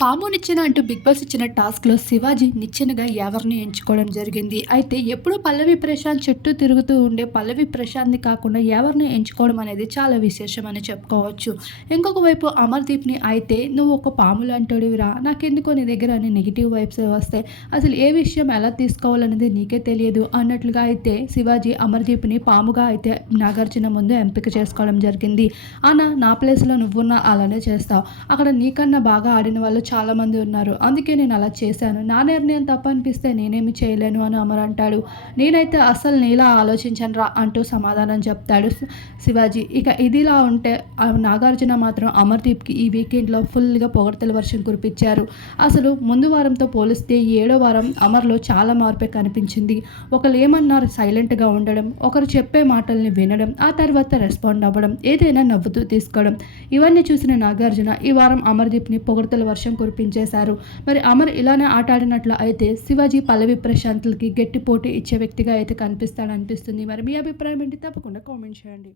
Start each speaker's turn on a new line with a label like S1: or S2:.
S1: పాము నిచ్చెన అంటూ బిగ్ బాస్ ఇచ్చిన టాస్క్లో శివాజీ నిచ్చెనగా ఎవరిని ఎంచుకోవడం జరిగింది. అయితే ఎప్పుడూ పల్లవి ప్రశాంత్ చుట్టూ తిరుగుతూ ఉండే పల్లవి ప్రశాంత్ని కాకుండా ఎవరిని ఎంచుకోవడం అనేది చాలా విశేషం అని చెప్పుకోవచ్చు. ఇంకొక వైపు అమర్దీప్ని అయితే నువ్వు ఒక పాము లాంటివిరా నాకెందుకో నీ దగ్గర అన్ని నెగిటివ్ వైబ్స్ వస్తాయి. అసలు ఏ విషయం ఎలా తీసుకోవాలనేది నీకే తెలియదు. అన్నట్లుగా అయితే శివాజీ అమర్దీప్ని పాముగా అయితే నాగార్జున ముందు ఎంపిక చేసుకోవడం జరిగింది. అన్న నా ప్లేస్లో నువ్వున్నా అలానే చేస్తావు. అక్కడ నీకన్నా బాగా ఆడిన వాళ్ళు చాలామంది ఉన్నారు. అందుకే నేను అలా చేశాను. నా నిర్ణయం తప్ప అనిపిస్తే నేనేమి చేయలేను అని అమర్ అంటాడు. నేనైతే అసలు నీలా ఆలోచించను రా అంటూ సమాధానం చెప్తాడు శివాజీ. ఇక ఇదిలా ఉంటే ఆ నాగార్జున మాత్రం అమర్దీప్కి ఈ వీకెండ్లో ఫుల్గా పొగడతల వర్షం కురిపించారు. అసలు ముందు వారంతో పోలిస్తే ఏడో వారం అమర్లో చాలా మార్పే కనిపించింది. ఒకరు ఏమన్నారు? సైలెంట్గా ఉండడం ఒకరు చెప్పే మాటల్ని వినడం ఆ తర్వాత రెస్పాండ్ అవ్వడం ఏదైనా నవ్వుతూ తీసుకోవడం. ఇవన్నీ చూసిన నాగార్జున ఈ వారం అమర్దీప్ని పొగడతల వర్షం కురిపించేశారు. మరి అమర్ ఇలానే ఆట ఆడినట్లు అయితే శివాజీ పల్లవి ప్రశాంత్లకి గట్టి పోటీ ఇచ్చే వ్యక్తిగా అయితే కనిపిస్తాడనిపిస్తుంది. మరి మీ అభిప్రాయం ఏంటి? తప్పకుండా కామెంట్ చేయండి.